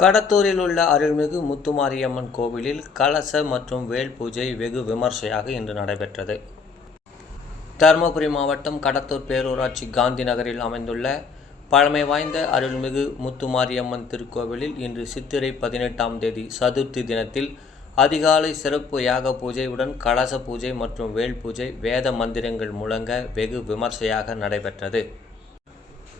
கடத்தூரில் உள்ள அருள்மிகு முத்துமாரியம்மன் கோவிலில் கலச மற்றும் வேல் பூஜை வெகு விமர்சையாக இன்று நடைபெற்றது. தருமபுரி மாவட்டம் கடத்தூர் பேரூராட்சி காந்தி நகரில் அமைந்துள்ள பழமை வாய்ந்த அருள்மிகு முத்துமாரியம்மன் திருக்கோவிலில் இன்று சித்திரை 18ஆம் தேதி சதுர்த்தி தினத்தில் அதிகாலை சிறப்பு யாக பூஜையுடன் கலச பூஜை மற்றும் வேல் பூஜை வேத மந்திரங்கள் முழங்க வெகு விமர்சையாக நடைபெற்றது.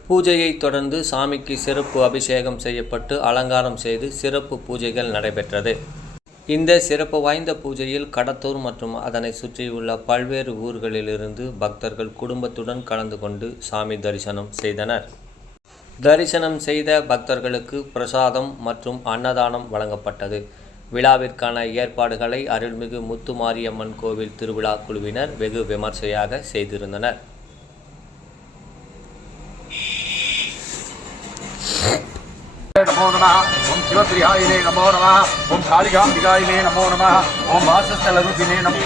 பூஜையை தொடர்ந்து சாமிக்கு சிறப்பு அபிஷேகம் செய்யப்பட்டு அலங்காரம் செய்து சிறப்பு பூஜைகள் நடைபெற்றது. இந்த சிறப்பு வாய்ந்த பூஜையில் கடத்தூர் மற்றும் அதனை சுற்றியுள்ள பல்வேறு ஊர்களிலிருந்து பக்தர்கள் குடும்பத்துடன் கலந்து கொண்டு சாமி தரிசனம் செய்தனர். தரிசனம் செய்த பக்தர்களுக்கு பிரசாதம் மற்றும் அன்னதானம் வழங்கப்பட்டது. விழாவிற்கான ஏற்பாடுகளை அருள்மிகு முத்துமாரியம்மன் கோவில் திருவிழா குழுவினர் வெகு விமர்சையாக செய்திருந்தனர். नमो नमः ओम शिवप्रियायिने नमो नमः ओम कालिकाम्बिकायिने नमो नमः ओम वासस्थलरूपिणे नमो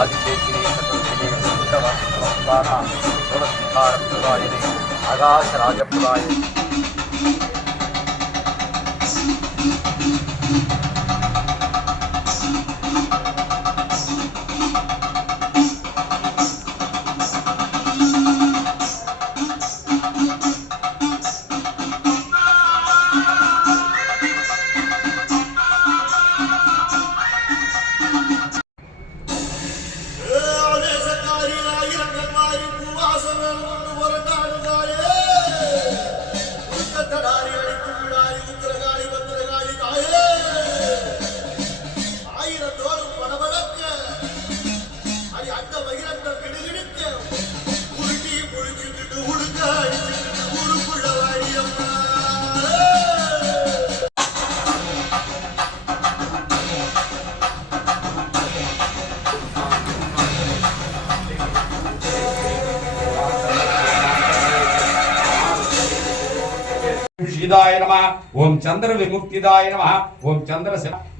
आदिशेषिने चतुर्थिने नमस्काराः तुलसीकारप्रदायिने आकाशराजप्रदायिने शीदाय नमः ओम चंद्र विमुक्तिदाय नमः ओम चंद्र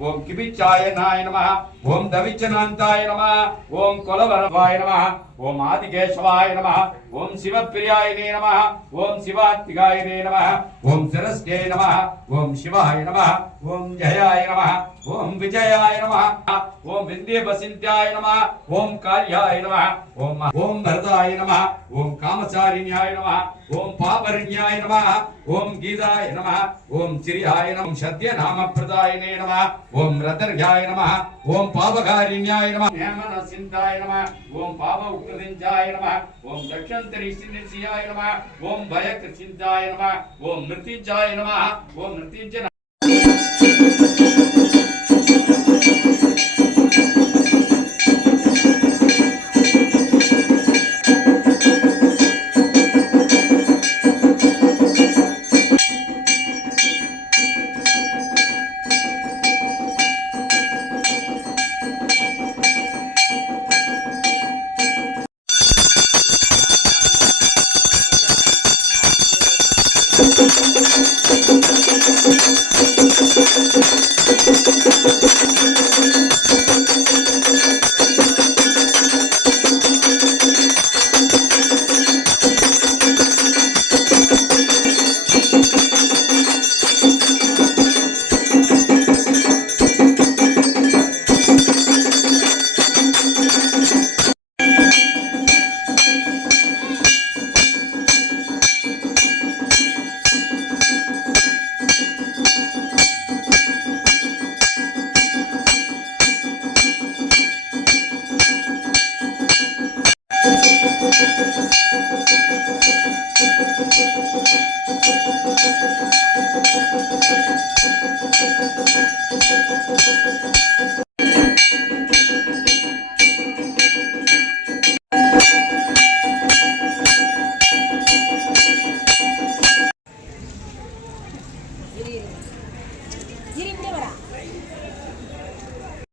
ओम किबिचायनाय नमः ओम दविचनांताय नमः ओम कुलवरवाय नमः ओम आदिकेशवाय नमः ओम शिवप्रियायने नमः ओम शिवात्तिगायने नमः ओम सरस्वत्यै नमः ओम शिवाय नमः ओम जयाय नमः ओम विजयाय नमः ओम विंध्यवसिन्त्याय नमः ओम काल्याय नमः ओम भरदाय नमः ओम कामचारिण्याय नमः ओम पापरिण्याय नमः ओम गीताय नमः ओम चिरियाय नमः सद्य नामप्रदायने नमः ओम रतर्याय नमः ओम पापकारिण्याय नमः हेमनसिन्ताय नमः ओम पापउक्तदिञ्जाय नमः ओम दक्षन्तरिसिनिसियाय नमः ओम भयकृचिन्ताय नमः ओम मृत्युञ्जाय नमः ओम मृत्युञ्जय